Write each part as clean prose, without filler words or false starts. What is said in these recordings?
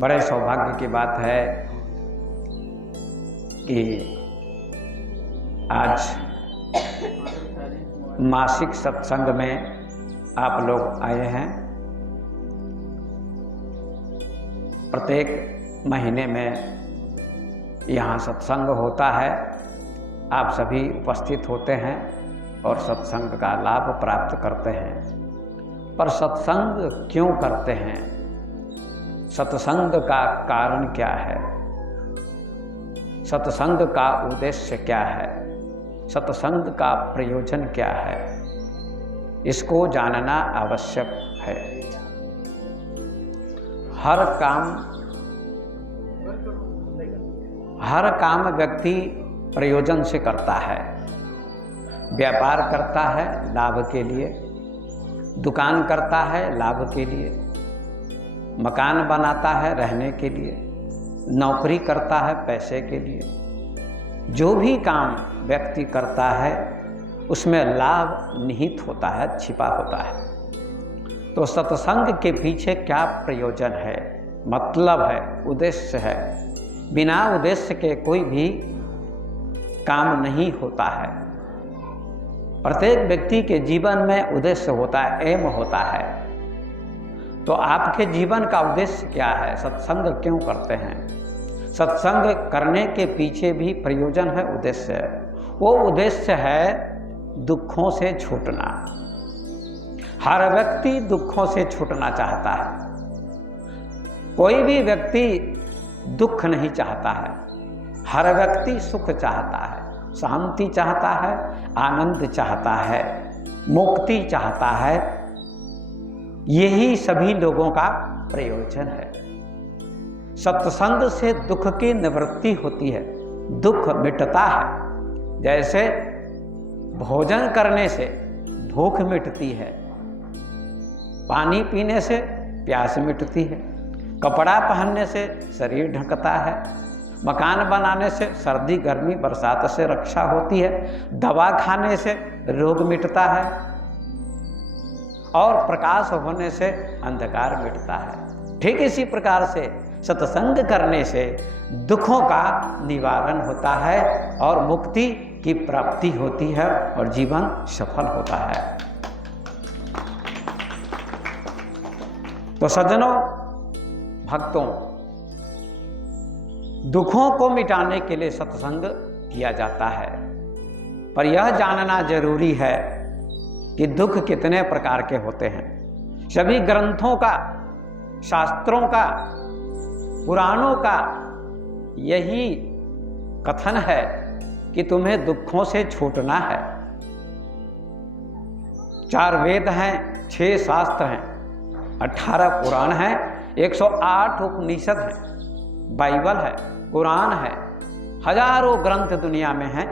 बड़े सौभाग्य की बात है कि आज मासिक सत्संग में आप लोग आए हैं। प्रत्येक महीने में यहाँ सत्संग होता है, आप सभी उपस्थित होते हैं और सत्संग का लाभ प्राप्त करते हैं। पर सत्संग क्यों करते हैं? सत्संग का कारण क्या है? सत्संग का उद्देश्य क्या है? सत्संग का प्रयोजन क्या है? इसको जानना आवश्यक है। हर काम व्यक्ति प्रयोजन से करता है। व्यापार करता है लाभ के लिए, दुकान करता है लाभ के लिए, मकान बनाता है रहने के लिए, नौकरी करता है पैसे के लिए। जो भी काम व्यक्ति करता है उसमें लाभ निहित होता है, छिपा होता है। तो सत्संग के पीछे क्या प्रयोजन है, मतलब है, उद्देश्य है। बिना उद्देश्य के कोई भी काम नहीं होता है। प्रत्येक व्यक्ति के जीवन में उद्देश्य होता है, एम होता है। तो आपके जीवन का उद्देश्य क्या है? सत्संग क्यों करते हैं? सत्संग करने के पीछे भी प्रयोजन है, उद्देश्य है। वो उद्देश्य है दुखों से छूटना। हर व्यक्ति दुखों से छूटना चाहता है। कोई भी व्यक्ति दुख नहीं चाहता है। हर व्यक्ति सुख चाहता है, शांति चाहता है, आनंद चाहता है, मुक्ति चाहता है। यही सभी लोगों का प्रयोजन है। सत्संग से दुख की निवृत्ति होती है, दुख मिटता है। जैसे भोजन करने से भूख मिटती है, पानी पीने से प्यास मिटती है, कपड़ा पहनने से शरीर ढकता है, मकान बनाने से सर्दी गर्मी बरसात से रक्षा होती है, दवा खाने से रोग मिटता है और प्रकाश होने से अंधकार मिटता है। ठीक इसी प्रकार से सत्संग करने से दुखों का निवारण होता है और मुक्ति की प्राप्ति होती है और जीवन सफल होता है। तो सज्जनों, भक्तों, दुखों को मिटाने के लिए सत्संग किया जाता है। पर यह जानना जरूरी है कि दुख कितने प्रकार के होते हैं। सभी ग्रंथों का, शास्त्रों का, पुराणों का यही कथन है कि तुम्हें दुखों से छूटना है। 4 वेद हैं, 6 शास्त्र हैं, 18 पुराण हैं, 108 उपनिषद हैं, बाइबल है, कुरान है, हजारों ग्रंथ दुनिया में हैं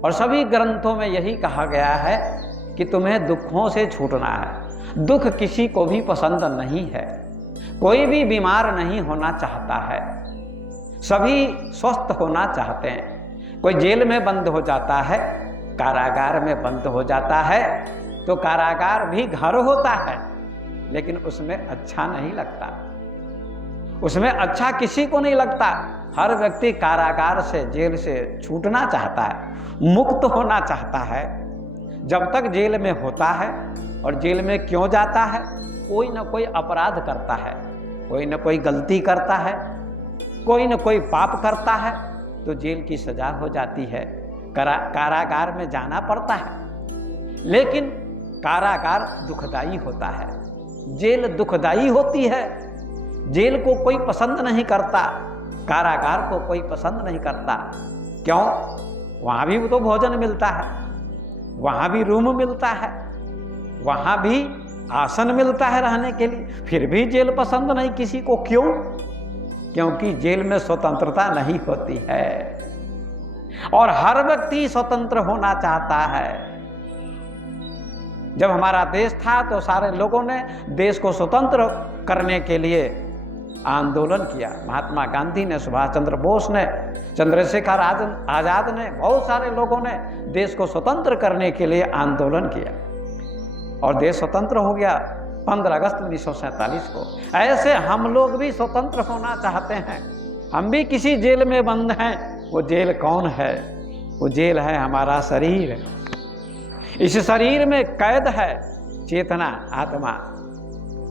और सभी ग्रंथों में यही कहा गया है कि तुम्हें दुखों से छूटना है। दुख किसी को भी पसंद नहीं है। कोई भी बीमार नहीं होना चाहता है। सभी स्वस्थ होना चाहते हैं। कोई जेल में बंद हो जाता है, कारागार में बंद हो जाता है, तो कारागार भी घर होता है, लेकिन उसमें अच्छा नहीं लगता। उसमें अच्छा किसी को नहीं लगता। हर व्यक्ति कारागार से, जेल से छूटना चाहता है, मुक्त होना चाहता है। जब तक जेल में होता है, और जेल में क्यों जाता है? कोई ना कोई अपराध करता है, कोई ना कोई गलती करता है, कोई ना कोई पाप करता है, तो जेल की सजा हो जाती है, कारागार में जाना पड़ता है। लेकिन कारागार दुखदाई होता है, जेल दुखदाई होती है। जेल को कोई पसंद नहीं करता, कारागार को कोई पसंद नहीं करता। क्यों? वहाँ भी तो भोजन मिलता है, वहाँ भी रूम मिलता है, वहाँ भी आसन मिलता है रहने के लिए, फिर भी जेल पसंद नहीं किसी को। क्यों? क्योंकि जेल में स्वतंत्रता नहीं होती है और हर व्यक्ति स्वतंत्र होना चाहता है। जब हमारा देश था तो सारे लोगों ने देश को स्वतंत्र करने के लिए आंदोलन किया। महात्मा गांधी ने, सुभाष चंद्र बोस ने, चंद्रशेखर आजाद ने, बहुत सारे लोगों ने देश को स्वतंत्र करने के लिए आंदोलन किया और देश स्वतंत्र हो गया। 15 अगस्त 1947 को। ऐसे हम लोग भी स्वतंत्र होना चाहते हैं। हम भी किसी जेल में बंद हैं। वो जेल कौन है? वो जेल है हमारा शरीर। इस शरीर में कैद है चेतना, आत्मा,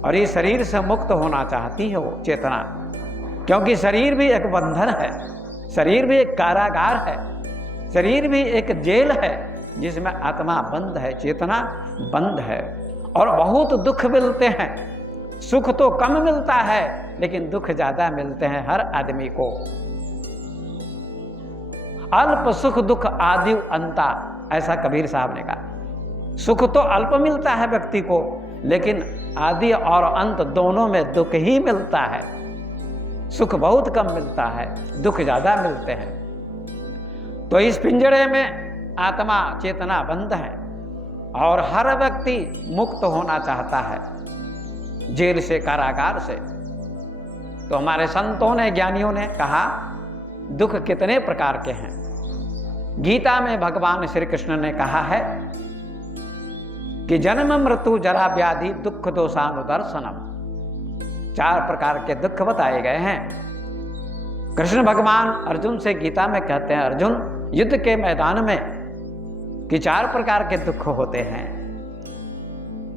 और ये शरीर से मुक्त होना चाहती है वो चेतना, क्योंकि शरीर भी एक बंधन है, शरीर भी एक कारागार है, शरीर भी एक जेल है जिसमें आत्मा बंद है, चेतना बंद है। और बहुत दुख मिलते हैं। सुख तो कम मिलता है लेकिन दुख ज्यादा मिलते हैं हर आदमी को। अल्प सुख दुख आदि अंता, ऐसा कबीर साहब ने कहा। सुख तो अल्प मिलता है व्यक्ति को, लेकिन आदि और अंत दोनों में दुख ही मिलता है। सुख बहुत कम मिलता है, दुख ज्यादा मिलते हैं। तो इस पिंजरे में आत्मा चेतना बंद है और हर व्यक्ति मुक्त होना चाहता है जेल से, कारागार से। तो हमारे संतों ने, ज्ञानियों ने कहा दुख कितने प्रकार के हैं। गीता में भगवान श्री कृष्ण ने कहा है कि जन्म मृत्यु जरा व्याधि दुख दोषानुदर्शनम, 4 प्रकार के दुख बताए गए हैं। कृष्ण भगवान अर्जुन से गीता में कहते हैं, अर्जुन युद्ध के मैदान में कि 4 प्रकार के दुख होते हैं।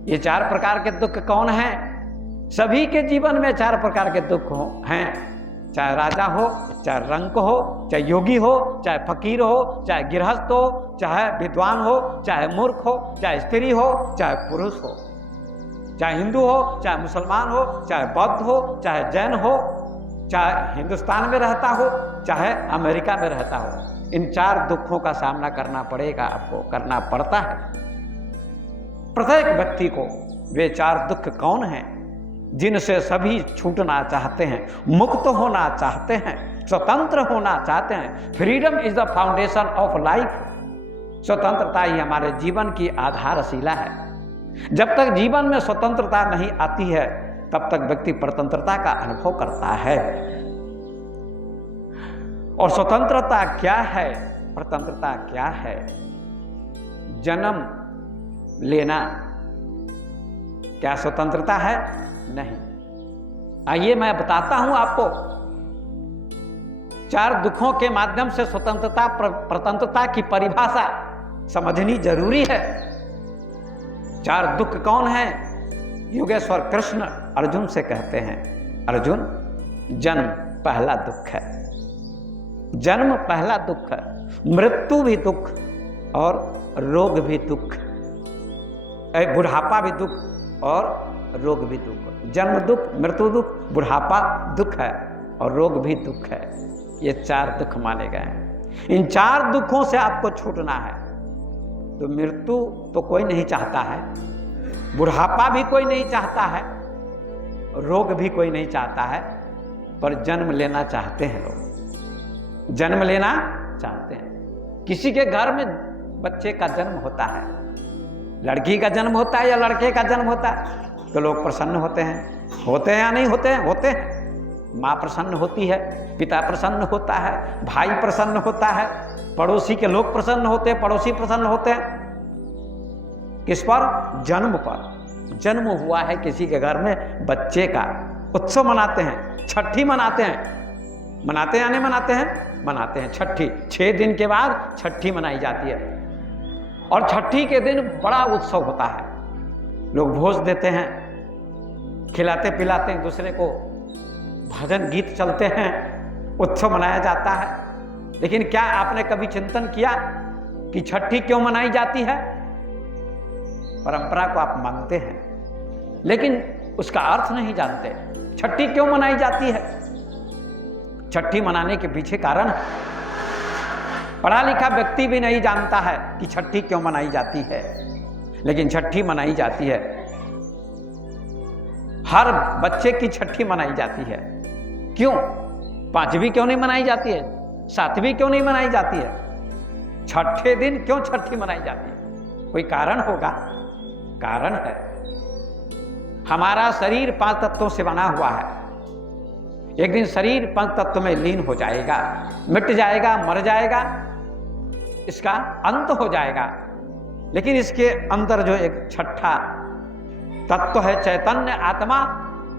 ये 4 प्रकार के दुख कौन हैं? सभी के जीवन में 4 प्रकार के दुख हैं, चाहे राजा हो, चाहे रंक हो, चाहे योगी हो, चाहे फकीर हो, चाहे गृहस्थ हो, चाहे विद्वान हो, चाहे मूर्ख हो, चाहे स्त्री हो, चाहे पुरुष हो, चाहे हिंदू हो, चाहे मुसलमान हो, चाहे बौद्ध हो, चाहे जैन हो, चाहे हिंदुस्तान में रहता हो, चाहे अमेरिका में रहता हो। इन 4 दुखों का सामना करना पड़ेगा, आपको करना पड़ता है प्रत्येक व्यक्ति को। वे 4 दुख कौन हैं जिनसे सभी छूटना चाहते हैं, मुक्त होना चाहते हैं, स्वतंत्र होना चाहते हैं। Freedom is the foundation of life. स्वतंत्रता ही हमारे जीवन की आधारशिला है। जब तक जीवन में स्वतंत्रता नहीं आती है तब तक व्यक्ति परतंत्रता का अनुभव करता है। और स्वतंत्रता क्या है, परतंत्रता क्या है? जन्म लेना क्या स्वतंत्रता है? नहीं। आइए मैं बताता हूं आपको। 4 दुखों के माध्यम से स्वतंत्रता, परतंत्रता की परिभाषा समझनी जरूरी है। 4 दुख कौन है? योगेश्वर कृष्ण अर्जुन से कहते हैं, अर्जुन जन्म पहला दुख है, जन्म पहला दुख है, मृत्यु भी दुख और रोग भी दुख, बुढ़ापा भी दुख और रोग भी दुख। जन्म दुख, मृत्यु दुख, बुढ़ापा दुख है और रोग भी दुख है। ये 4 दुख माने गए हैं। इन 4 दुखों से आपको छूटना है। तो मृत्यु तो कोई नहीं चाहता है, बुढ़ापा भी कोई नहीं चाहता है, रोग भी कोई नहीं चाहता है, पर जन्म लेना चाहते हैं लोग, जन्म लेना चाहते हैं। किसी के घर में बच्चे का जन्म होता है, लड़की का जन्म होता है या लड़के का जन्म होता है, तो लोग प्रसन्न होते हैं या नहीं होते हैं? होते हैं। माँ प्रसन्न होती है, पिता प्रसन्न होता है, भाई प्रसन्न होता है, पड़ोसी के लोग प्रसन्न होते हैं, पड़ोसी प्रसन्न होते हैं। किस पर? जन्म पर। जन्म हुआ है किसी के घर में बच्चे का, उत्सव मनाते हैं, छठी मनाते हैं। मनाते हैं या नहीं मनाते हैं? मनाते हैं। छठी 6 दिन के बाद छठी मनाई जाती है और छठी के दिन बड़ा उत्सव होता है। लोग भोज देते हैं, खिलाते पिलाते हैं दूसरे को, भजन गीत चलते हैं, उत्सव मनाया जाता है। लेकिन क्या आपने कभी चिंतन किया कि छठी क्यों मनाई जाती है? परंपरा को आप मानते हैं लेकिन उसका अर्थ नहीं जानते। छठी क्यों मनाई जाती है? छठी मनाने के पीछे कारण है। पढ़ा लिखा व्यक्ति भी नहीं जानता है कि छठी क्यों मनाई जाती है, लेकिन छठी मनाई जाती है। हर बच्चे की छठी मनाई जाती है। क्यों? 5वीं क्यों नहीं मनाई जाती है? 7वीं क्यों नहीं मनाई जाती है? छठे दिन क्यों छठी मनाई जाती है? कोई कारण होगा। कारण है, हमारा शरीर 5 तत्वों से बना हुआ है। एक दिन शरीर 5 तत्व में लीन हो जाएगा, मिट जाएगा, मर जाएगा, इसका अंत हो जाएगा। लेकिन इसके अंदर जो एक छठा तत्व है चैतन्य आत्मा,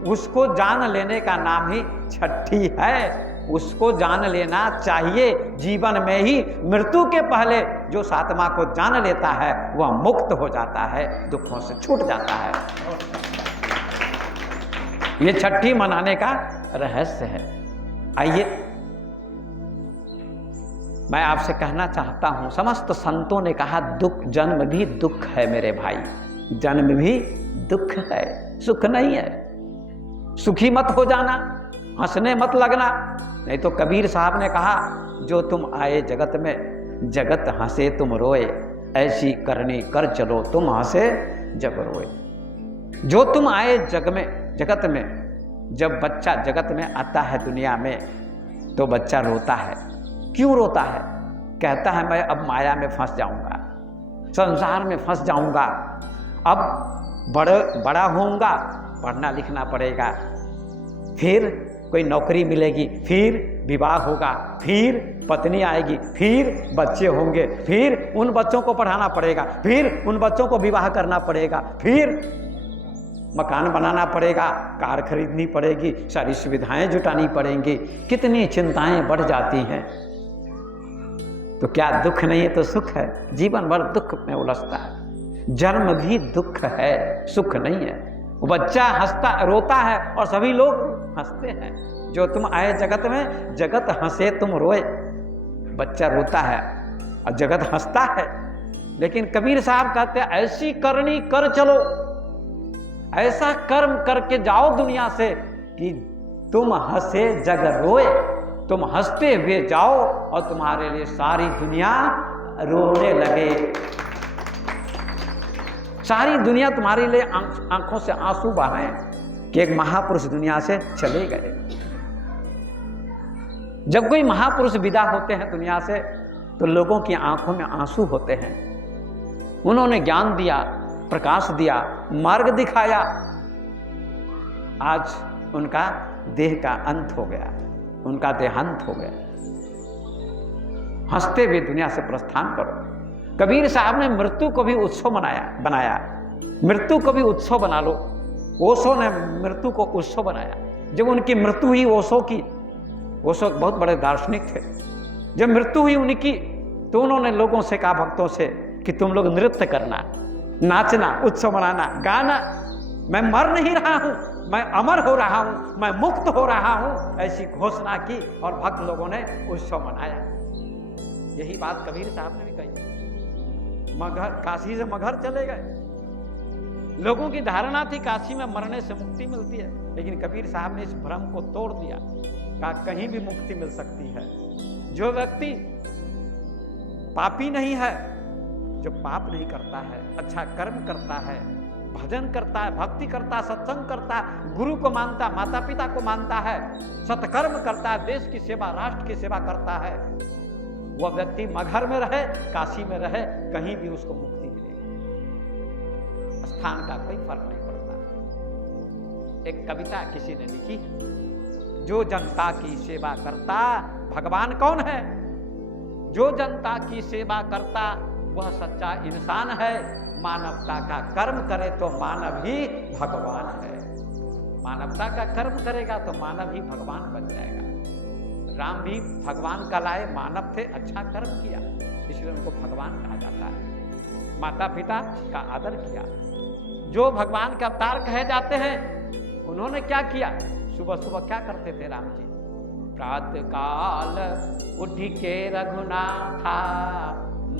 उसको जान लेने का नाम ही छठी है। उसको जान लेना चाहिए जीवन में ही। मृत्यु के पहले जो उस आत्मा को जान लेता है वह मुक्त हो जाता है, दुखों से छूट जाता है। ये छठी मनाने का रहस्य है। आइए मैं आपसे कहना चाहता हूं, समस्त संतों ने कहा दुख, जन्म भी दुख है मेरे भाई, जन्म भी दुख है, सुख नहीं है। सुखी मत हो जाना, हंसने मत लगना। नहीं तो कबीर साहब ने कहा जो तुम आए जगत में, जगत हंसे तुम रोए, ऐसी करनी कर चलो तुम हंसे जग रोए। जो तुम आए जगत में, जब बच्चा जगत में आता है दुनिया में तो बच्चा रोता है। क्यों रोता है? कहता है मैं अब माया में फंस जाऊंगा, संसार में फंस जाऊंगा, अब बड़ा होऊंगा, पढ़ना लिखना पड़ेगा, फिर कोई नौकरी मिलेगी, फिर विवाह होगा, फिर पत्नी आएगी, फिर बच्चे होंगे, फिर उन बच्चों को पढ़ाना पड़ेगा, फिर उन बच्चों को विवाह करना पड़ेगा, फिर मकान बनाना पड़ेगा, कार खरीदनी पड़ेगी, सारी सुविधाएं जुटानी पड़ेंगी। कितनी चिंताएं बढ़ जाती हैं। तो क्या दुख नहीं है तो सुख है। जीवन भर दुख में उलझता है। जन्म भी दुख है, सुख नहीं है। वो बच्चा हंसता रोता है और सभी लोग हंसते हैं। जो तुम आए जगत में, जगत हंसे तुम रोए। बच्चा रोता है और जगत हंसता है। लेकिन कबीर साहब कहते हैं ऐसी करनी कर चलो, ऐसा कर्म करके जाओ दुनिया से कि तुम हंसे जग रोए। तुम हंसते हुए जाओ और तुम्हारे लिए सारी दुनिया रोने लगे। सारी दुनिया तुम्हारे लिए आंखों से आंसू बहाए कि एक महापुरुष दुनिया से चले गए। जब कोई महापुरुष विदा होते हैं दुनिया से तो लोगों की आंखों में आंसू होते हैं। उन्होंने ज्ञान दिया, प्रकाश दिया, मार्ग दिखाया। आज उनका देह का अंत हो गया, उनका देहांत हो गया। हंसते हुए दुनिया से प्रस्थान करो। कबीर साहब ने मृत्यु को भी उत्सव बनाया। मृत्यु को भी उत्सव बना लो। ओशो ने मृत्यु को उत्सव बनाया। जब उनकी मृत्यु हुई ओशो की, ओशो बहुत बड़े दार्शनिक थे, जब मृत्यु हुई उनकी तो उन्होंने लोगों से कहा, भक्तों से, कि तुम लोग नृत्य करना, नाचना, उत्सव मनाना, गाना। मैं मर नहीं रहा हूं, मैं अमर हो रहा हूं, मैं मुक्त हो रहा हूं, ऐसी घोषणा की और भक्त लोगों ने उत्सव मनाया। यही बात कबीर साहब ने भी कही। मगहर, काशी से मगहर चले गए। लोगों की धारणा थी काशी में मरने से मुक्ति मिलती है, लेकिन कबीर साहब ने इस भ्रम को तोड़ दिया। कहा कहीं भी मुक्ति मिल सकती है। जो व्यक्ति पापी नहीं है, जो पाप नहीं करता है, अच्छा कर्म करता है, भजन करता है, भक्ति करता है, सत्संग करता है, गुरु को मानता है, माता पिता को मानता है, सत्कर्म करता है, देश की सेवा, राष्ट्र की सेवा करता है, वह व्यक्ति मगहर में रहे, काशी में रहे, कहीं भी उसको मुक्ति मिलेगी। स्थान का कोई फर्क नहीं पड़ता। एक कविता किसी ने लिखी, जो जनता की सेवा करता, भगवान कौन है? जो जनता की सेवा करता वह सच्चा इंसान है। मानवता का कर्म करे तो मानव ही भगवान है। मानवता का कर्म करेगा तो मानव ही भगवान बन जाएगा। राम भी भगवान कहलाए, मानव थे, अच्छा कर्म किया, इसलिए उनको भगवान कहा जाता है। माता पिता का आदर किया। जो भगवान के अवतार कहे जाते हैं, उन्होंने क्या किया? सुबह सुबह क्या करते थे राम जी? प्रातः काल उठ के रघुनाथा,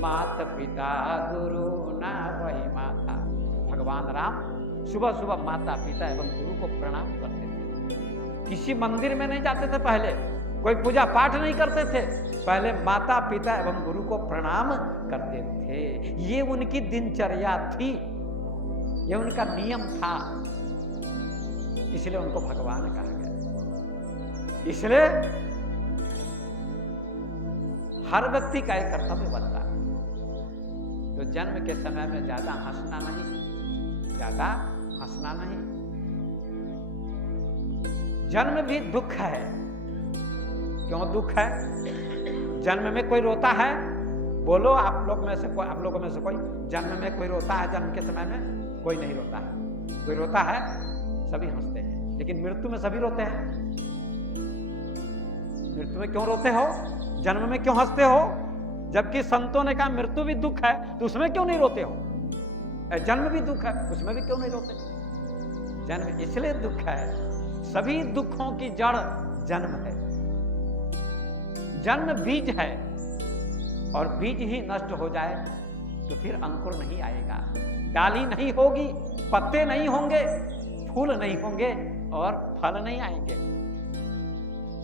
माता पिता गुरु ना वही माता। भगवान राम सुबह सुबह माता पिता एवं गुरु को प्रणाम करते थे। किसी मंदिर में नहीं जाते थे, पहले कोई पूजा पाठ नहीं करते थे, पहले माता पिता एवं गुरु को प्रणाम करते थे। ये उनकी दिनचर्या थी, ये उनका नियम था, इसलिए उनको भगवान कहा गया। इसलिए हर व्यक्ति का एक कर्तव्य बनता है। तो जन्म के समय में ज्यादा हंसना नहीं, ज्यादा हंसना नहीं। जन्म भी दुख है। क्यों दुख है? जन्म में कोई रोता है? बोलो आप लोगों में से कोई जन्म में कोई रोता है? जन्म के समय में कोई नहीं रोता है। कोई रोता है? सभी हंसते हैं। लेकिन मृत्यु में सभी रोते हैं? मृत्यु में क्यों रोते हो? जन्म में क्यों हंसते हो? जबकि संतों ने कहा मृत्यु भी दुख है, तो उसमें क्यों नहीं रोते हो? जन्म भी दुख है, उसमें भी क्यों नहीं रोते? जन्म इसलिए दुख है, सभी दुखों की जड़ जन्म है। जन्म बीज है, और बीज ही नष्ट हो जाए तो फिर अंकुर नहीं आएगा, डाली नहीं होगी, पत्ते नहीं होंगे, फूल नहीं होंगे और फल नहीं आएंगे।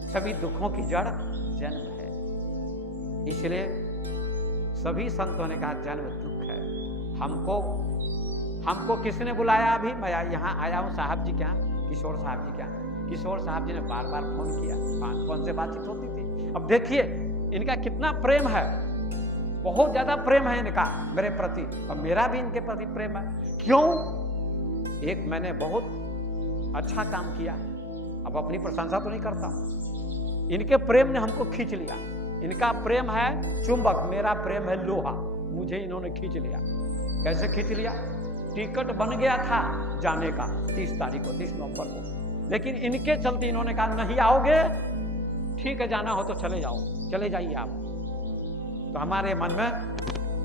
सभी दुखों की जड़ जन्म है। इसलिए सभी संतों ने कहा जन्म दुख है। हमको किसने बुलाया? अभी मैं यहाँ आया हूँ साहब जी के यहाँ, किशोर साहब जी के यहाँ। किशोर साहब जी ने बार बार फोन किया, फोन से बातचीत होती थी। अब देखिए इनका कितना प्रेम है, बहुत ज्यादा प्रेम है इनका मेरे प्रति, और मेरा भी इनके प्रति प्रेम है। क्यों? एक मैंने बहुत अच्छा काम किया, अब अपनी प्रशंसा तो नहीं करता, इनके प्रेम ने हमको खींच लिया। इनका प्रेम है चुंबक, मेरा प्रेम है लोहा, मुझे इन्होंने खींच लिया। कैसे खींच लिया? टिकट बन गया था जाने का 30 तारीख को, 30 नवंबर को, लेकिन इनके चलते इन्होंने कहा नहीं आओगे, ठीक है जाना हो तो चले जाओ, चले जाइए आप। तो हमारे मन में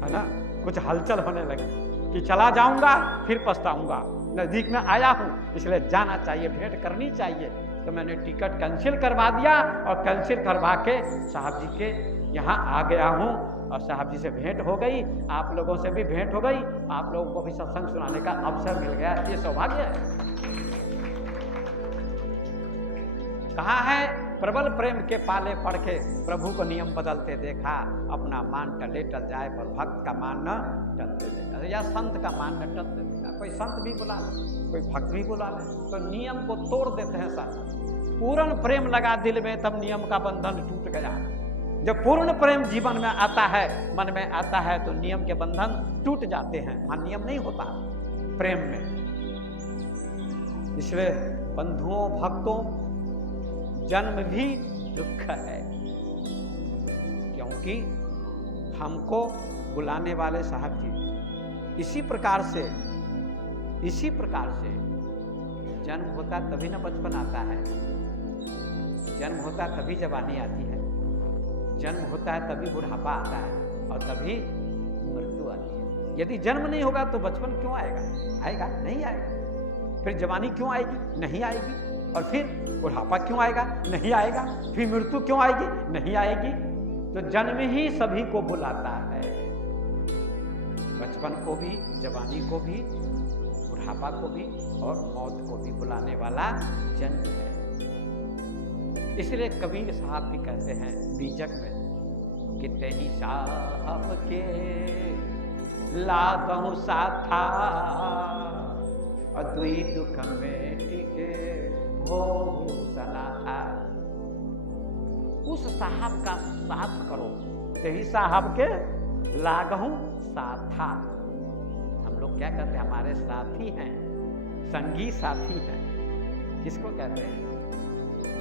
है ना कुछ हलचल होने लगी कि चला जाऊंगा फिर पछताऊंगा, नजदीक में आया हूं इसलिए जाना चाहिए, भेंट करनी चाहिए। तो मैंने टिकट कैंसिल करवा दिया और कैंसिल करवा के साहब जी के यहाँ आ गया हूँ, और साहब जी से भेंट हो गई, आप लोगों से भी भेंट हो गई, आप लोगों को भी सत्संग सुनाने का अवसर मिल गया, ये सौभाग्य है। कहा है प्रबल प्रेम के पाले पड़ के प्रभु को नियम बदलते देखा, अपना मान टले टल जाए पर भक्त का मान न टलते देखा, या संत का मान न टलते देखा। कोई संत भी बुला ले, कोई भक्त भी बुला ले, तो नियम को तोड़ देते हैं संत। पूर्ण प्रेम लगा दिल में तब नियम का बंधन टूट गया। जब पूर्ण प्रेम जीवन में आता है, मन में आता है, तो नियम के बंधन टूट जाते हैं। वहां नियम नहीं होता प्रेम में। इसलिए बंधुओं भक्तों, जन्म भी दुख है, क्योंकि हमको बुलाने वाले साहब जी इसी प्रकार से जन्म होता तभी ना बचपन आता है, जन्म होता है तभी जवानी आती है, जन्म होता है तभी बुढ़ापा आता है, और तभी मृत्यु आती है। यदि जन्म नहीं होगा तो बचपन क्यों आएगा? आएगा नहीं आएगा। फिर जवानी क्यों आएगी? नहीं आएगी। और फिर बुढ़ापा क्यों आएगा? नहीं आएगा। फिर मृत्यु क्यों आएगी? नहीं आएगी। तो जन्म ही सभी को बुलाता है, बचपन को भी, जवानी को भी, बुढ़ापा को भी और मौत को भी बुलाने वाला जन्म है। इसलिए कबीर साहब भी कहते हैं बीजक में कि तेही साहब के लागहु साथा, और दुई दुख में टिके हो सना था। उस साहब का साथ करो, तेही साहब के लागहु साथा। हम लोग क्या कहते हैं? हमारे साथी हैं, संगी साथी हैं। किसको कहते हैं?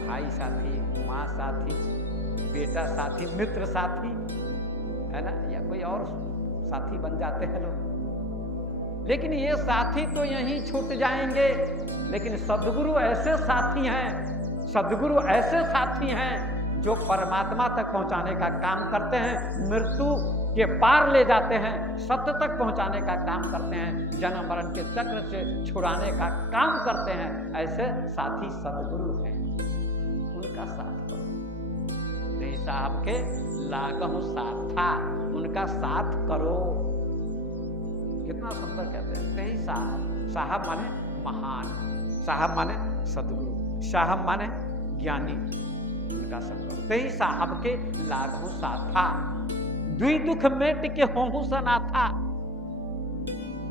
भाई साथी, माँ साथी, बेटा साथी, मित्र साथी, है ना, या कोई और साथी बन जाते हैं लोग। लेकिन ये साथी तो यहीं छूट जाएंगे। लेकिन सद्गुरु ऐसे साथी हैं, सद्गुरु ऐसे साथी हैं जो परमात्मा तक पहुंचाने का काम करते हैं, मृत्यु के पार ले जाते हैं, सत्य तक पहुंचाने का काम करते हैं, जन्म मरण के चक्र से छुड़ाने का काम करते हैं। ऐसे साथी सद्गुरु हैं, उनका साथ करो। साहब के लागहु साथा, उनका साथ करो। कितना सुंदर कहते हैं। तेही साहब, साहब माने महान, साहब माने सद्गुरु, साहब माने ज्ञानी, उनका संग करो। तेही साहब के लागहु साथा, दुई दुख मेट के होहु सनाथा।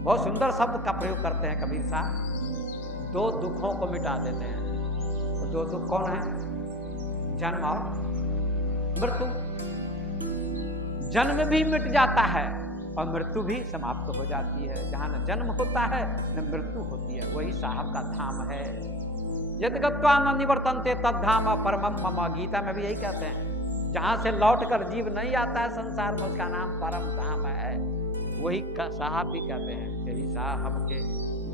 बहुत सुंदर शब्द का प्रयोग करते हैं कबीर साहब। दो दुखों को मिटा देते हैं। तो दो दुख कौन है? जन्म और मृत्यु। जन्म भी मिट जाता है और मृत्यु भी समाप्त हो जाती है। जहां न जन्म होता है न मृत्यु होती है, वही साहब का धाम है। यदि गत्वा न निवर्तन्ते तद्धाम परमम मम, गीता में भी यही कहते हैं। जहां से लौटकर जीव नहीं आता है संसार में, उसका नाम परम धाम है। वही साहब भी कहते हैं, तेरी साहब के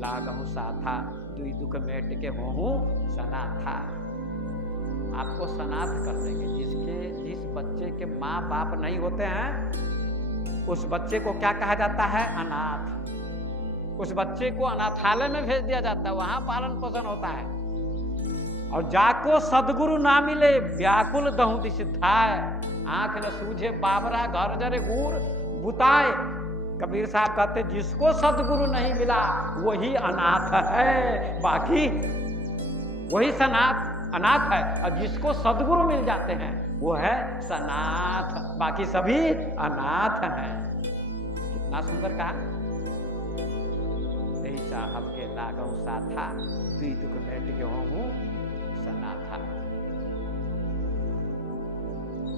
लागहु साथा, दुई दुख मेट के होहूं सनाथा। आपको सनाथ कर देंगे। जिस बच्चे के माँ बाप नहीं होते हैं उस बच्चे को क्या कहा जाता है? अनाथ। उस बच्चे को अनाथालय में भेज दिया जाता है, वहां पालन पोषण होता है। और जाको सदगुरु ना मिले व्याकुल दहु दिसिधाय, आंख न सूझे बाबरा घर जरे गूर बुताए। कबीर साहब कहते जिसको सदगुरु नहीं मिला वही अनाथ है, बाकी वही अनाथ है। और जिसको सदगुरु मिल जाते हैं वो है सनाथ, बाकी सभी अनाथ हैं। कितना सुंदर कहा। यही साहब के लागहु साथा, दुई दुख मेट के होहूं सनाथा।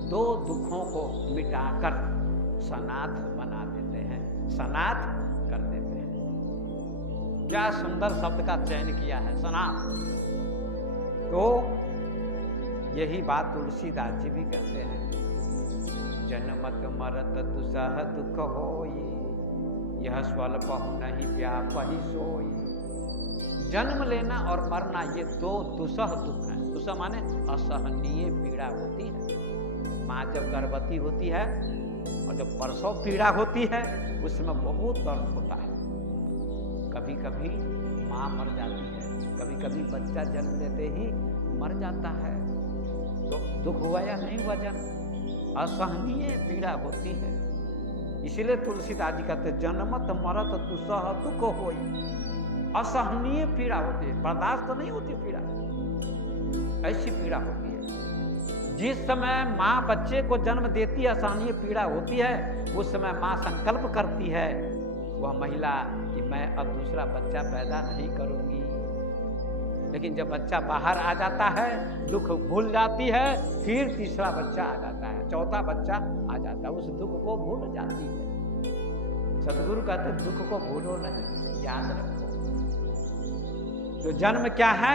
दो दुखों को मिटाकर सनाथ बना देते हैं, सनाथ कर देते हैं। क्या सुंदर शब्द का चयन किया है, सनाथ। तो यही बात तुलसीदास जी भी कहते हैं, जन्मत मरत दुसह दुख होई, यह स्वल्प नहीं व्यापहि सोई। जन्म लेना और मरना ये दो दुसह दुख है। दुसह माने असहनीय पीड़ा होती है। माँ जब गर्भवती होती है और जब प्रसव पीड़ा होती है उसमें बहुत दर्द होता है। कभी कभी माँ मर जाती है, कभी कभी बच्चा जन्म लेते ही मर जाता है। तो दुख हुआ या नहीं हुआ जन्म, असहनीय पीड़ा होती है। इसीलिए तुलसीदास जी कहते जन्मत मरत दुसह दुख होई। असहनीय पीड़ा होती है, बर्दाश्त तो नहीं होती पीड़ा, ऐसी पीड़ा होती है। जिस समय माँ बच्चे को जन्म देती है असहनीय पीड़ा होती है, उस समय माँ संकल्प करती है वह महिला कि मैं अब दूसरा बच्चा पैदा नहीं करूंगी। लेकिन जब बच्चा बाहर आ जाता है दुख भूल जाती है, फिर तीसरा बच्चा आ जाता है, चौथा बच्चा आ जाता है, उस दुख को भूल जाती है। सदगुरु कहते दुख को भूलो नहीं, याद रखो। तो जन्म क्या है?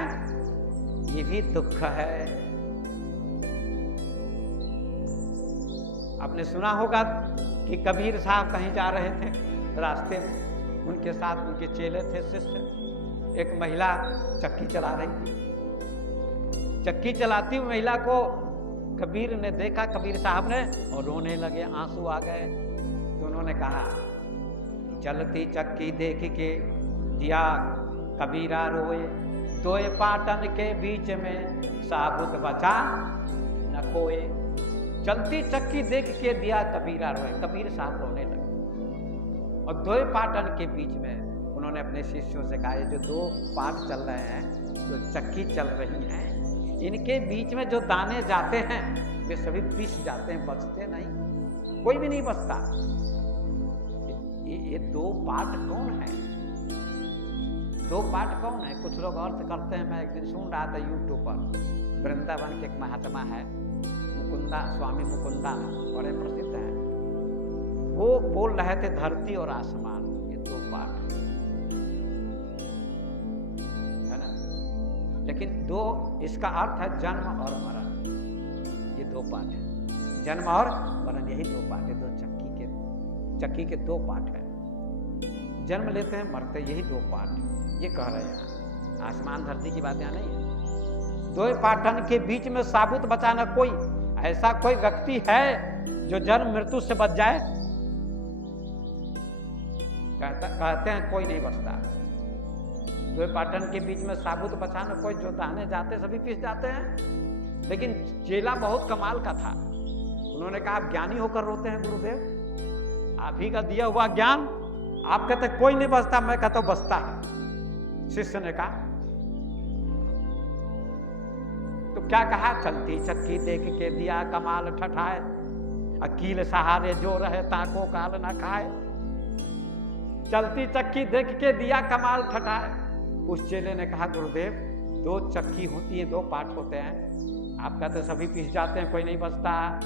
ये भी दुख है। आपने सुना होगा कि कबीर साहब कहीं जा रहे थे, रास्ते में उनके साथ उनके चेले थे, शिष्य। एक महिला चक्की चला रही थी। चक्की चलाती हुई महिला को कबीर ने देखा, कबीर साहब ने, और रोने लगे, आंसू आ गए। तो उन्होंने कहा चलती चक्की देख के दिया कबीरा रोए, दोए पाटन के बीच में साबुत बचा न कोए। चलती चक्की देख के दिया कबीरा रोए, कबीर साहब रोने लगे। और दोए पाटन के बीच में उन्होंने अपने शिष्यों से कहा, ये जो दो पाट चल रहे हैं, जो चक्की चल रही हैं, इनके बीच में जो दाने जाते हैं वे सभी पिस जाते हैं, बचते नहीं, कोई भी नहीं बचता। ये दो पाट कौन है? दो पाट कौन है? कुछ लोग अर्थ करते हैं। मैं एक दिन सुन रहा था यूट्यूब पर, वृंदावन के एक महात्मा है मुकुंदा, स्वामी मुकुंदा, बड़े प्रसिद्ध हैं। वो बोल रहे थे धरती और आसमान, ये दो पाट है ना। लेकिन दो, इसका अर्थ है जन्म और मरण, ये दो पाट है। जन्म और मरण यही दो पाट है। दो चक्की के दो पाट है। जन्म लेते हैं, मरते, यही दो पाट। ये कह रहे हैं, आसमान धरती की बात यहाँ नहीं है। दो पाटन के बीच में साबुत बचाना, कोई ऐसा कोई व्यक्ति है जो जन्म मृत्यु से बच जाए? कहते हैं कोई नहीं बचता। दो पाटन के बीच में साबुत बचाना, कोई जो दाने जाते सभी पिस जाते हैं। लेकिन चेला बहुत कमाल का था। उन्होंने कहा आप ज्ञानी होकर रोते हैं गुरुदेव, आप ही का दिया हुआ ज्ञान, आप कहते कोई नहीं बचता, मैं कहता हूं बचता है। शिष्य ने कहा, तो क्या कहा? चलती चक्की देख के दिया कमाल ठठाए, अकील सहारे जो रहे ताको काल ना खाए। चलती चक्की देख के दिया कमाल ठठाए। उस चेले ने कहा गुरुदेव दो चक्की होती है, दो पार्ट होते हैं, आप कहते सभी पिस जाते हैं, कोई नहीं बचता।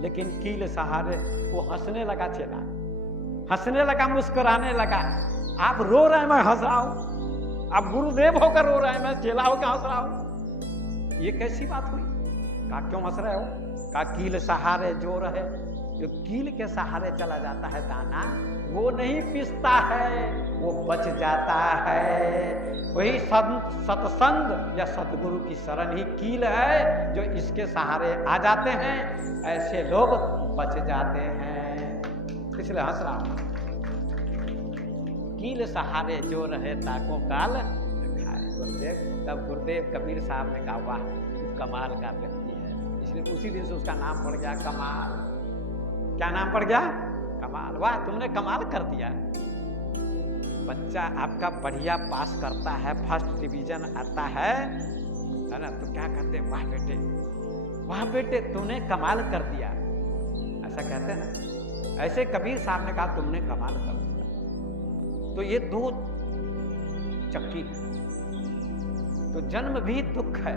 लेकिन कील सहारे, वो हंसने लगा चेला, हंसने लगा, मुस्कुराने लगा। आप रो रहे हैं, मैं हंस रहा हूं। आप गुरुदेव होकर रो रहे हैं, मैं चेला होकर हंस रहा हूं। ये कैसी बात हुई? कहा क्यों हंस रहे हो? कहा कील सहारे जो रहे जो कील के सहारे चला जाता है दाना, वो नहीं पिसता है, वो बच जाता है। वही सत्संग या सतगुरु की शरण ही कील है, जो इसके सहारे आ जाते हैं, ऐसे लोग बच जाते हैं। इसलिए हंस रहा हूं। कील सहारे जो रहे ताको काल खाए। गुरुदेव, तब गुरुदेव कबीर साहब ने कहा, वाह तू कमाल का व्यक्ति है। इसलिए उसी दिन से उसका नाम पड़ गया कमाल। क्या नाम पड़ गया? कमाल। वाह तुमने कमाल कर दिया। बच्चा आपका बढ़िया पास करता है, फर्स्ट डिवीजन आता है ना, तो क्या कहते हैं, वाह बेटे तूने कमाल कर दिया, ऐसा कहते हैं ना। ऐसे कबीर साहब ने कहा तुमने कमाल कर दिया। तो ये दो चक्की है। तो जन्म भी दुख है,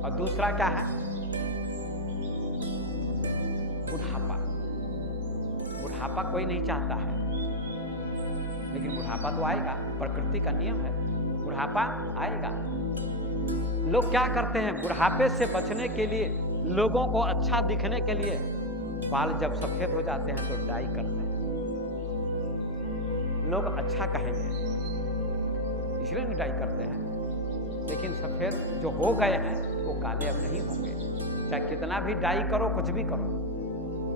और दूसरा क्या है? बुढ़ापा। बुढ़ापा कोई नहीं चाहता है, लेकिन बुढ़ापा तो आएगा, प्रकृति का नियम है, बुढ़ापा आएगा। लोग क्या करते हैं, बुढ़ापे से बचने के लिए, लोगों को अच्छा दिखने के लिए, बाल जब सफेद हो जाते हैं तो डाई करते हैं। लोग अच्छा कहेंगे इसलिए नहीं डाई करते हैं, लेकिन सफेद जो हो गए हैं वो काले अब नहीं होंगे। चाहे कितना भी डाई करो, कुछ भी करो,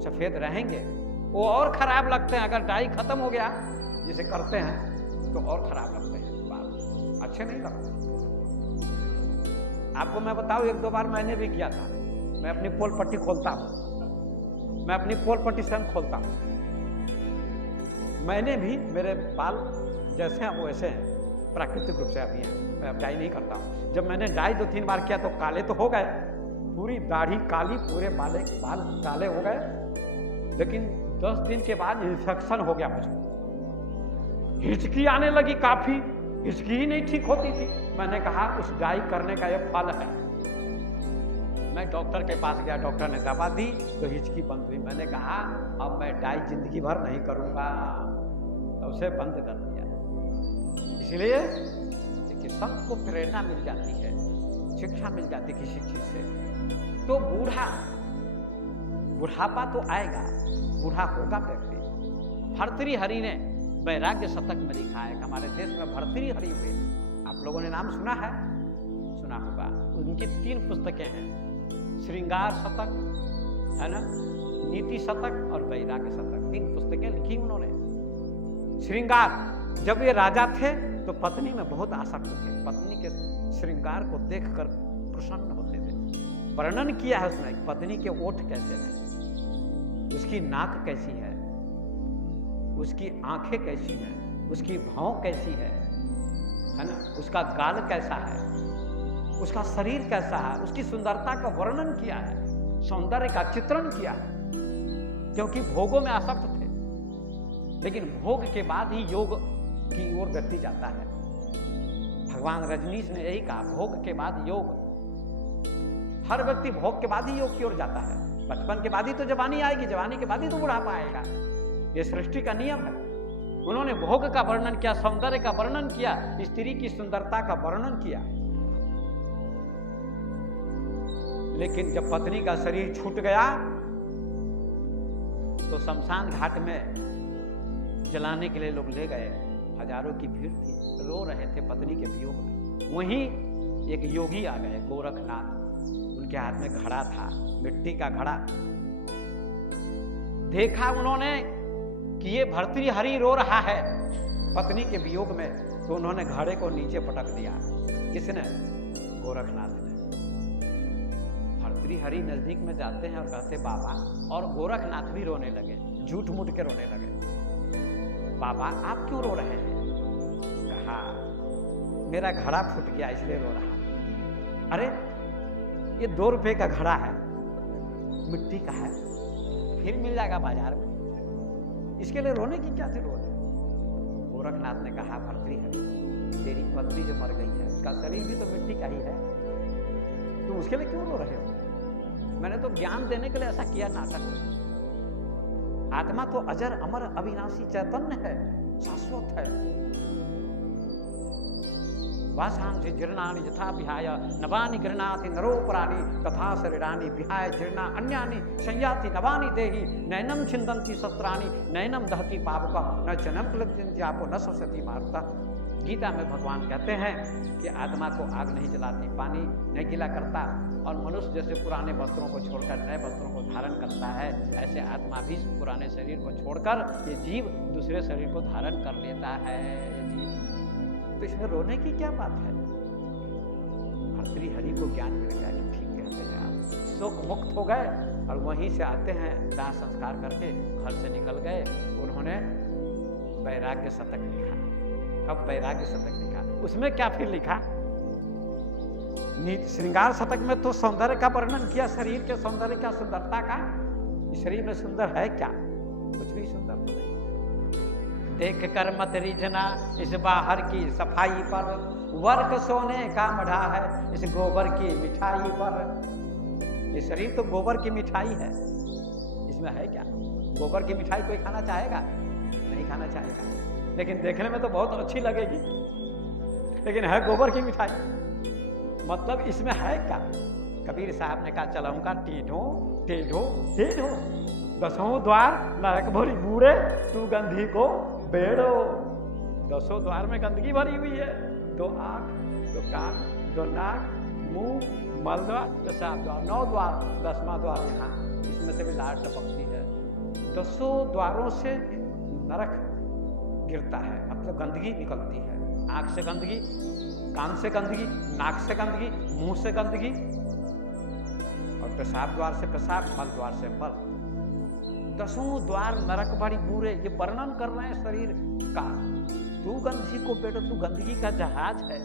सफेद रहेंगे। वो और खराब लगते हैं अगर डाई खत्म हो गया, जिसे करते हैं तो और खराब लगते हैं, बाल अच्छे नहीं लगते। आपको मैं बताऊं, एक दो बार मैंने भी किया था। मैं अपनी पोल पट्टी खोलता हूं, मैं अपनी पोल पट्टी स्वयं खोलता हूं। मैंने भी, मेरे बाल जैसे हैं वो वैसे हैं, प्राकृतिक रूप से अभी हैं, मैं अब डाई नहीं करता हूं। जब मैंने डाई 2-3 बार किया तो काले तो हो गए, पूरी दाढ़ी काली, पूरे बाल काले हो गए। लेकिन 10 दिन के बाद इन्फेक्शन हो गया मुझको, हिचकी आने लगी काफी, हिचकी ही नहीं ठीक होती थी। मैंने कहा उस डाई करने का यह फल है। मैं डॉक्टर के पास गया, डॉक्टर ने दवा दी तो हिचकी बंद हुई। मैंने कहा अब मैं डाई जिंदगी भर नहीं करूंगा, तो उसे बंद कर दिया। इसलिए कि सबको प्रेरणा मिल जाती है, शिक्षा मिल जाती है किसी चीज से। तो बुढ़ापा तो आएगा, बूढ़ा होगा व्यक्ति। भर्तृहरि ने वैराग्य शतक में लिखा है कि हमारे देश में भर्तृहरि हुए। आप लोगों ने नाम सुना है, सुना होगा। उनकी 3 पुस्तकें हैं, श्रृंगार शतक है ना, नीति शतक और वैराग्य शतक। 3 पुस्तकें लिखी उन्होंने। श्रृंगार, जब ये राजा थे तो पत्नी में बहुत आसक्त थे, पत्नी के श्रृंगार को देखकर प्रसन्न होते थे। वर्णन किया है उसमें पत्नी के ओठ कैसे हैं, उसकी नाक कैसी है, उसकी आंखें कैसी हैं, उसकी भौं कैसी है ना, उसका गाल कैसा है, उसका शरीर कैसा है, उसकी सुंदरता का वर्णन किया है, सौंदर्य का चित्रण किया है। क्योंकि भोगों में आसक्त थे, लेकिन भोग के बाद ही योग की ओर व्यक्ति जाता है। भगवान रजनीश ने यही कहा, भोग के बाद योग। हर व्यक्ति भोग के बाद ही योग की ओर जाता है। बचपन के बाद ही तो जवानी आएगी, जवानी के बाद ही तो बुढ़ापा आएगा। ये सृष्टि का नियम है। उन्होंने भोग का वर्णन किया, सौंदर्य का वर्णन किया, स्त्री की सुंदरता का वर्णन किया। लेकिन जब पत्नी का शरीर छूट गया तो शमशान घाट में जलाने के लिए लोग ले गए। हजारों की भीड़ थी, रो रहे थे पत्नी के वियोग में। वहीं एक योगी आ गए, गोरखनाथ। उनके हाथ में घड़ा था, मिट्टी का घड़ा। देखा उन्होंने कि ये भर्तृहरि रो रहा है पत्नी के वियोग में, तो उन्होंने घड़े को नीचे पटक दिया। किसने? गोरखनाथ ने। भर्तृहरि नजदीक में जाते हैं और कहते बाबा, और गोरखनाथ भी रोने लगे, झूठ मूठ के रोने लगे। बाबा आप क्यों रो रहे हैं? कहा मेरा घड़ा फूट गया इसलिए रो रहा। अरे ये 2 रुपए का घड़ा है, मिट्टी का है, फिर मिल जाएगा बाजार में, इसके लिए रोने की क्या जरूरत है? गोरखनाथ ने कहा भर्तृहरि तेरी पत्नी जो मर गई है उसका शरीर भी तो मिट्टी का ही है, तुम उसके लिए क्यों रो रहे हो? मैंने तो ज्ञान देने के लिए ऐसा किया नाटक। आत्मा तो अजर अमर अविनाशी चैतन्य है, शाश्वत है। वासांसि जीर्णानि यथा विहाय नवानि गृह्णाति नरोपराणि तथा शरीराणि विहाय जीर्णा अन्यानि संयाति नवानि देहि नैनम छिन्दन्ति शस्त्राणि नैनम दहति पावकः न जन्म क्लज्जन्ति आपो न शोषयति मारुतः। गीता में भगवान कहते हैं कि आत्मा को आग नहीं जलाती, पानी नहीं गीला करता, और मनुष्य जैसे पुराने वस्त्रों को छोड़कर नए वस्त्रों को धारण करता है, ऐसे आत्मा भी पुराने शरीर को छोड़कर ये जीव दूसरे शरीर को धारण कर लेता है। जीव तो इसमें रोने की क्या बात है? भर्तृहरि को ज्ञान मिल गया कि ठीक कहते हैं आप, शोक मुक्त हो गए और वहीं से आते हैं दाह संस्कार करके घर से निकल गए। उन्होंने वैराग्य शतक लिखा। अब वैराग्य शतक लिखा, उसमें क्या फिर लिखा? श्रृंगार शतक में तो सौंदर्य का वर्णन किया, शरीर के सौंदर्य का, सुंदरता का। इस शरीर में सुंदर है क्या? कुछ भी सुंदर तो नहीं। देख कर मत रीझना इस बाहर की सफाई पर, वर्क सोने का मढ़ा है इस गोबर की मिठाई पर। ये शरीर तो गोबर की मिठाई है, इसमें है क्या? गोबर की मिठाई कोई खाना चाहेगा? नहीं खाना चाहेगा, लेकिन देखने में तो बहुत अच्छी लगेगी, लेकिन है गोबर की मिठाई। मतलब इसमें है क्या? कबीर साहब ने कहा चलऊंगा टेढ़ो टेढ़ो टेढ़ो, दसों द्वार नरक भरी बूढ़े तू गंधी को बेड़ो। दसों द्वार में गंदगी भरी हुई है, 2 आंख, 2 कान, 2 नाक, मुंह, मल द्वार, पेशाब द्वार, 9 द्वार, 10वां द्वार यहाँ, इसमें से भी लार टपकती है। 10 द्वारों से नरक गिरता है, मतलब गंदगी निकलती है। आंख से गंदगी, कान से गंदगी, नाक से गंदगी, मुंह से गंदगी, और पेशाब द्वार से पेशाब, मल द्वार से मल। 10 द्वार नरक भरी बूढ़े, ये वर्णन कर रहे हैं शरीर का। तू गंदगी को बेटो, तू गंदगी का जहाज है।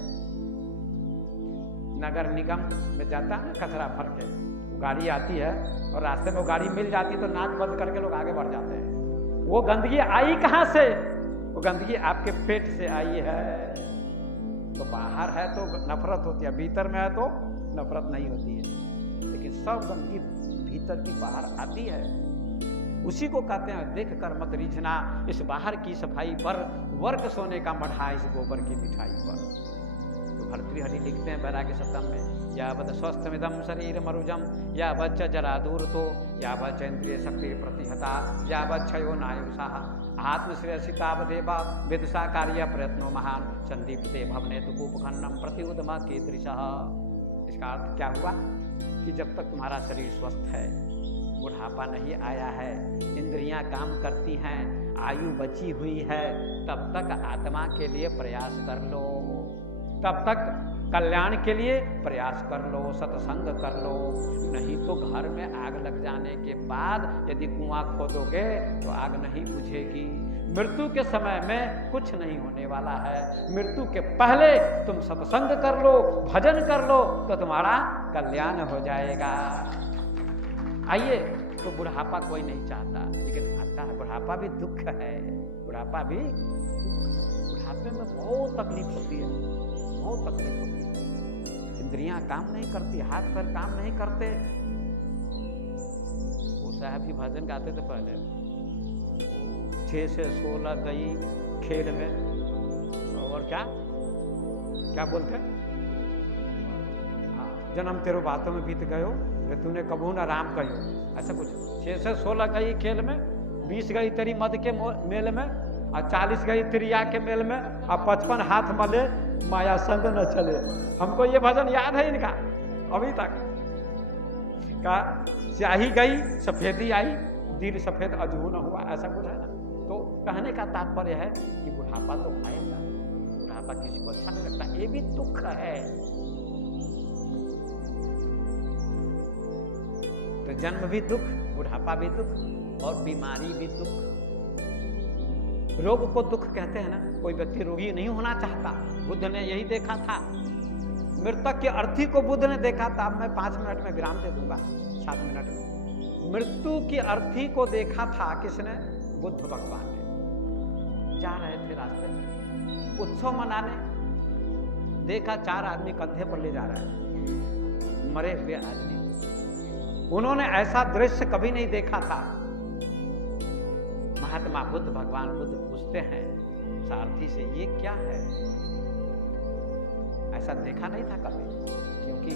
नगर निगम में जाता है कचरा भर के, गाड़ी आती है और रास्ते में वो गाड़ी मिल जाती है तो नाक बंद करके लोग आगे बढ़ जाते हैं। वो गंदगी आई कहाँ से? वो गंदगी आपके पेट से आई है। तो बाहर है तो नफरत होती है, भीतर में है तो नफरत नहीं होती है, लेकिन सब गंदगी भीतर की बाहर आती है। उसी को कहते हैं देख कर मत रीझना इस बाहर की सफाई पर, वर्क सोने का मढ़ा इस गोबर की मिठाई पर। तो भर्तृहरि लिखते हैं वैराग्य शतक में, यावत् स्वस्थमिदं शरीर मरुजम यावच्च जरा दूर तो यावच्च इंद्रिय शक्ति प्रतिहता यावच्च क्षयो नायुषाः आत्मश्रेयसितावदेवा विदुषा कार्य प्रयत्नो महान संदीप्ते भवने तो कूपखंडम प्रत्युदमा कीदृशः। इसका अर्थ क्या हुआ कि जब तक तुम्हारा शरीर स्वस्थ है, बुढ़ापा नहीं आया है, इंद्रियां काम करती हैं, आयु बची हुई है, तब तक आत्मा के लिए प्रयास कर लो, तब तक कल्याण के लिए प्रयास कर लो, सत्संग कर लो। नहीं तो घर में आग लग जाने के बाद यदि कुआं खोदोगे तो आग नहीं बुझेगी। मृत्यु के समय में कुछ नहीं होने वाला है। मृत्यु के पहले तुम सत्संग कर लो, भजन कर लो, तो तुम्हारा कल्याण हो जाएगा। आइए, तो बुढ़ापा कोई नहीं चाहता, लेकिन आता है बुढ़ापा भी दुख है। बुढ़ापा भी बुढ़ापे में बहुत तकलीफ होती है, बहुत तकलीफ होती है। इंद्रियां काम नहीं करती, हाथ पैर काम नहीं करते। वो साहब भी भजन गाते थे पहले, 6 से 16 गई खेल में, और क्या क्या बोलते, जन्म तेरो बातों में बीत गयो तूने कबू ना राम कहो, ऐसा कुछ। 6 से 16 गई खेल में, 20 गई तेरी मद के मेल में, और 40 गई त्रिया के मेल में, और 55 हाथ मले माया संग न चले। हमको ये भजन याद है इनका अभी तक का। स्याही गई सफेदी आई, दिल सफेद अजहू न हुआ, ऐसा कुछ है ना। तो कहने का तात्पर्य है कि बुढ़ापा तो आएगा, बुढ़ापा किसी को अच्छा नहीं लगता, ये भी दुख है। तो जन्म भी दुख, बुढ़ापा भी दुख, और बीमारी भी दुख। रोग को दुख कहते हैं ना। कोई व्यक्ति रोगी नहीं होना चाहता, बुद्ध ने यही देखा था। मृतक के अर्थी को बुद्ध ने देखा था। अब मैं 5 मिनट में विराम दे दूंगा, 7 मिनट में। मृत्यु की अर्थी को देखा था किसने? बुद्ध भगवान ने। जा रहे थे रास्ते में उत्सव मनाने, देखा 4 आदमी कंधे पर ले जा रहे हैं, मरे हुए आदमी। उन्होंने ऐसा दृश्य कभी नहीं देखा था। महात्मा बुद्ध, भगवान बुद्ध पूछते हैं सारथी से, ये क्या है? ऐसा देखा नहीं था कभी, क्योंकि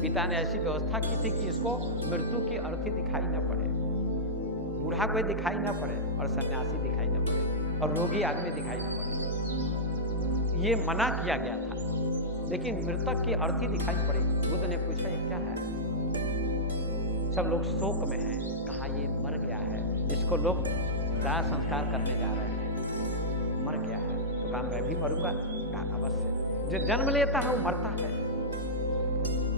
पिता ने ऐसी व्यवस्था की थी कि इसको मृत्यु की अर्थी दिखाई न पड़े, बूढ़ा कोई दिखाई न पड़े और सन्यासी दिखाई न पड़े और रोगी आदमी दिखाई न पड़े। ये मना किया गया था, लेकिन मृतक की अर्थी दिखाई पड़ी। बुद्ध ने पूछा ये क्या है? सब लोग शोक में हैं, कहा ये मर गया है, इसको लोग दाह संस्कार करने जा रहे हैं, मर गया है। तो कहा मैं भी मरूंगा? कहा अवश्य, जो जन्म लेता है वो मरता है।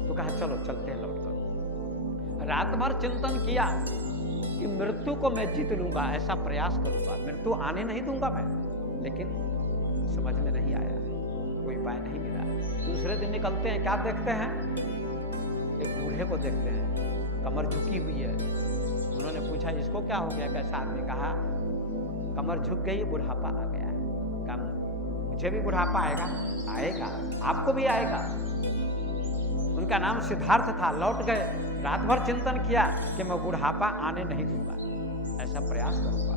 तो कहा चलो चलते हैं लौट कर। रात भर चिंतन किया कि मृत्यु को मैं जीत लूंगा, ऐसा प्रयास करूंगा, मृत्यु आने नहीं दूंगा मैं, लेकिन समझ में नहीं आया, कोई उपाय नहीं मिला। दूसरे दिन निकलते हैं, क्या देखते हैं? एक बूढ़े को देखते हैं, कमर झुकी हुई है। उन्होंने पूछा इसको क्या हो गया? कैसा आदमी? कहा कमर झुक गई, बुढ़ापा आ गया है। कहा मुझे भी बुढ़ापा आएगा? आएगा, आपको भी आएगा। उनका नाम सिद्धार्थ था। लौट गए, रात भर चिंतन किया कि मैं बुढ़ापा आने नहीं दूंगा, ऐसा प्रयास करूंगा,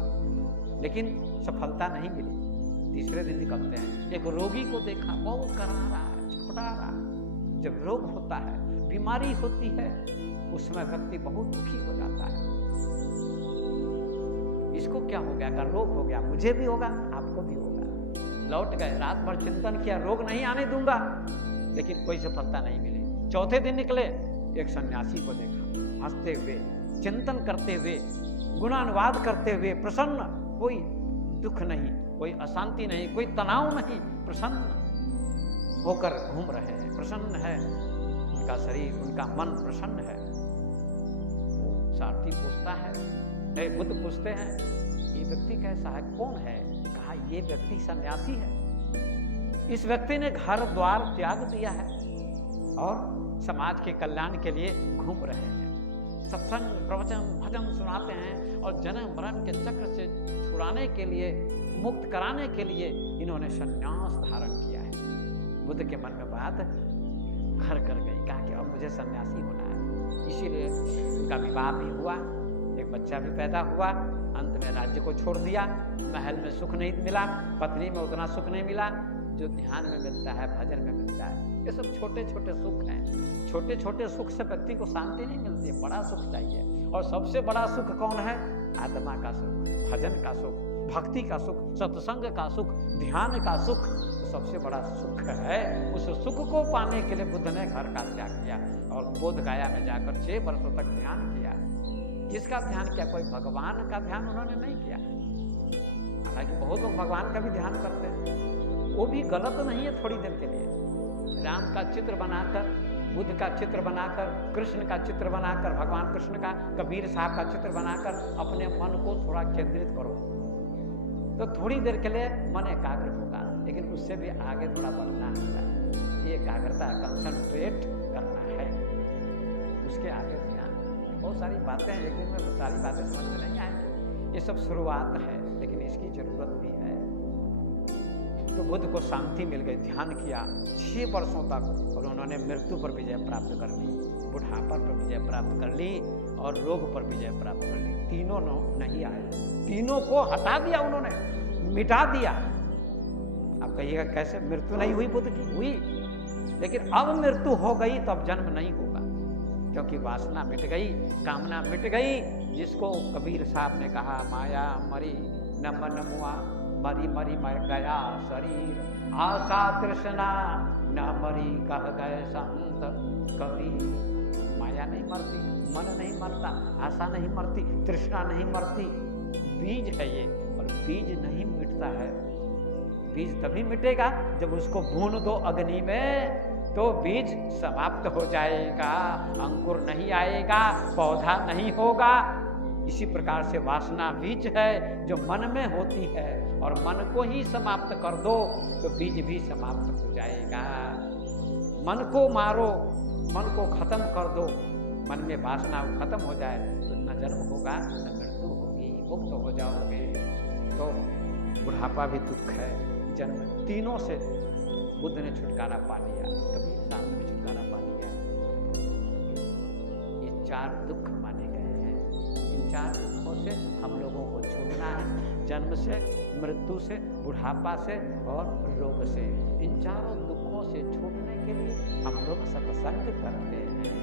लेकिन सफलता नहीं मिली। तीसरे दिन निकलते हैं, एक रोगी को देखा, बहुत करा रहा है, छटपटा रहा है। जब रोग होता है, बीमारी होती है, उस समय व्यक्ति बहुत दुखी हो जाता है। इसको क्या हो गया? का रोग हो गया, मुझे भी होगा, आपको भी होगा। लौट गए, रात भर चिंतन किया, रोग नहीं आने दूंगा, लेकिन कोई सफलता नहीं मिली। चौथे दिन निकले, एक सन्यासी को देखा, हंसते हुए, चिंतन करते हुए, गुणानुवाद करते हुए, प्रसन्न, कोई दुख नहीं, कोई अशांति नहीं, कोई तनाव नहीं, प्रसन्न होकर घूम रहे हैं, प्रसन्न है उनका शरीर, उनका मन प्रसन्न है। सारथी पूछता है, बुद्ध पूछते हैं ये व्यक्ति कैसा है, कौन है? कहा ये व्यक्ति सन्यासी है। इस व्यक्ति ने घर द्वार त्याग दिया है और समाज के कल्याण के लिए घूम रहे हैं, सत्संग प्रवचन भजन सुनाते हैं और जन्म मरण के चक्र से छुड़ाने के लिए, मुक्त कराने के लिए इन्होंने संन्यास धारण किया है। बुद्ध के मन में बात घर कर गई, कहा कि अब मुझे सन्यासी होना है। इसीलिए उनका विवाह भी हुआ, एक बच्चा भी पैदा हुआ। अंत में राज्य को छोड़ दिया, महल में सुख नहीं मिला, पत्नी में उतना सुख नहीं मिला जो ध्यान में मिलता है, भजन में मिलता है। ये सब छोटे छोटे सुख हैं। छोटे छोटे सुख से व्यक्ति को शांति नहीं मिलती है, बड़ा सुख चाहिए। और सबसे बड़ा सुख कौन है? आत्मा का सुख, भजन का सुख, भक्ति का सुख, सत्संग का सुख, ध्यान का सुख, तो सबसे बड़ा सुख है। उस सुख को पाने के लिए बुद्ध ने घर का त्याग किया और बोध गया में जाकर 6 वर्षों तक ध्यान किया। किसका ध्यान किया? कोई भगवान का ध्यान उन्होंने नहीं किया। हालांकि बहुत लोग भगवान का भी ध्यान करते हैं, वो भी गलत नहीं है थोड़ी देर के लिए। राम का चित्र बनाकर, बुद्ध का चित्र बनाकर, कृष्ण का चित्र बनाकर, भगवान कृष्ण का, कबीर साहब का चित्र बनाकर अपने मन को थोड़ा केंद्रित करो, तो थोड़ी देर के लिए मन एकाग्र होगा। लेकिन उससे भी आगे थोड़ा बढ़ना है, ये एकाग्रता, कंसंट्रेट करना है, उसके आगे ध्यान। बहुत सारी बातें हैं, एक दिन में सारी बातें समझ में नहीं आएंगी, ये सब शुरुआत है, लेकिन इसकी जरूरत भी है। तो बुद्ध को शांति मिल गई, ध्यान किया 6 वर्षों तक और उन्होंने मृत्यु पर विजय प्राप्त कर ली, बुढ़ापा पर विजय प्राप्त कर ली और रोग पर विजय प्राप्त कर ली। तीनों नहीं आए, तीनों को हटा दिया उन्होंने, मिटा दिया। अब कहिएगा कैसे? मृत्यु नहीं हुई बुद्ध की? हुई, लेकिन अब मृत्यु हो गई तो अब जन्म नहीं होगा, क्योंकि वासना मिट गई, कामना मिट गई। जिसको कबीर साहब ने कहा, माया मरी न मन मुआ, मरी मरी मर गया शरीर, आशा तृष्णा न मरी कह गए संत कबीर। माया नहीं मरती, मन नहीं मरता, आशा नहीं मरती, तृष्णा नहीं मरती, बीज है ये, और बीज नहीं मिटता है। बीज तभी मिटेगा जब उसको भून दो अग्नि में, तो बीज समाप्त हो जाएगा, अंकुर नहीं आएगा, पौधा नहीं होगा। इसी प्रकार से वासना बीज है जो मन में होती है, और मन को ही समाप्त कर दो तो बीज भी समाप्त हो जाएगा। मन को मारो, मन को खत्म कर दो, मन में वासना खत्म हो जाए तो न जन्म होगा न मृत्यु होगी, मुक्त हो जाओगे। तो बुढ़ापा भी दुख है, जन्म, तीनों से बुद्ध ने छुटकारा पा लिया, कबीर साहब ने छुटकारा पा लिया। ये 4 दुख माने गए हैं। इन 4 दुखों से हम लोगों को छूटना है, जन्म से, मृत्यु से, बुढ़ापा से और रोग से। इन चारों दुखों से छूटने के लिए हम लोग सत्संग करते हैं,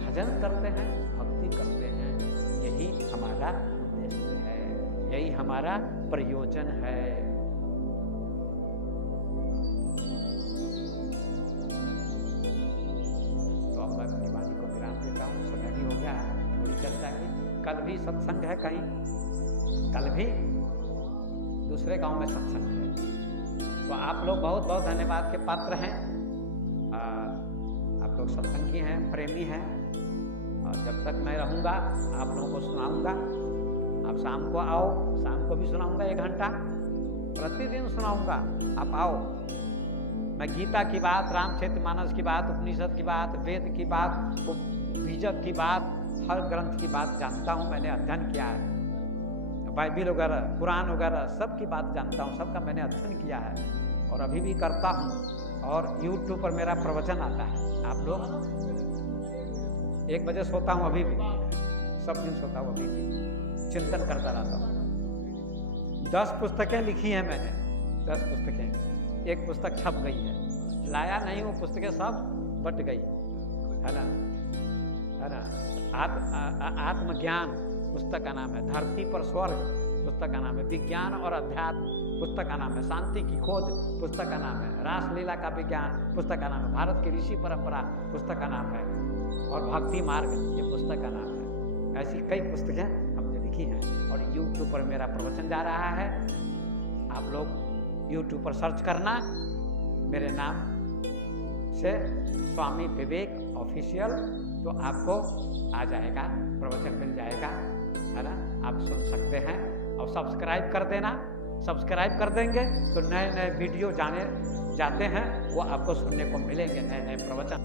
भजन करते हैं, भक्ति करते हैं। यही हमारा उद्देश्य है, यही हमारा प्रयोजन है। तो अब मैं अपनी वाणी को विराम देता हूँ, समय भी हो गया, थोड़ी चर्चा की। कल भी सत्संग है कहीं, कल भी दूसरे गांव में सत्संग है। तो आप लोग बहुत बहुत धन्यवाद के पात्र हैं। आप लोग सत्संगी हैं, प्रेमी हैं, और जब तक मैं रहूँगा आप लोगों को सुनाऊँगा। आप शाम को आओ, शाम को भी सुनाऊँगा 1 घंटा, प्रतिदिन सुनाऊँगा। आप आओ, मैं गीता की बात, रामचरितमानस की बात, उपनिषद की बात, वेद की बात, बीजक की बात, हर ग्रंथ की बात जानता हूँ, मैंने अध्ययन किया है। बाइबिल वगैरह, कुरान वगैरह सब की बात जानता हूँ, सबका मैंने अध्ययन किया है और अभी भी करता हूँ। और YouTube पर मेरा प्रवचन आता है। आप लोग 1 बजे सोता हूँ, अभी भी सब दिन सोता हूँ, अभी भी चिंतन करता रहता हूँ। 10 पुस्तकें लिखी हैं मैंने, 10 पुस्तकें, 1 पुस्तक छप गई है, लाया नहीं, वो पुस्तकें सब बट गई, है ना, है ना। आत्मज्ञान पुस्तक का नाम है, धरती पर स्वर्ग पुस्तक का नाम है, विज्ञान और अध्यात्म पुस्तक का नाम है, शांति की खोज पुस्तक का नाम है, रासलीला का विज्ञान पुस्तक का नाम है, भारत की ऋषि परंपरा पुस्तक का नाम है, और भक्ति मार्ग ये पुस्तक का नाम है। ऐसी कई पुस्तकें हमने लिखी हैं और YouTube पर मेरा प्रवचन जा रहा है। आप लोग YouTube पर सर्च करना मेरे नाम से, स्वामी विवेक ऑफिशियल, तो आपको आ जाएगा, प्रवचन मिल जाएगा, है ना। आप सुन सकते हैं और सब्सक्राइब कर देना। सब्सक्राइब कर देंगे तो नए नए वीडियो जाते हैं, वो आपको सुनने को मिलेंगे, नए नए प्रवचन।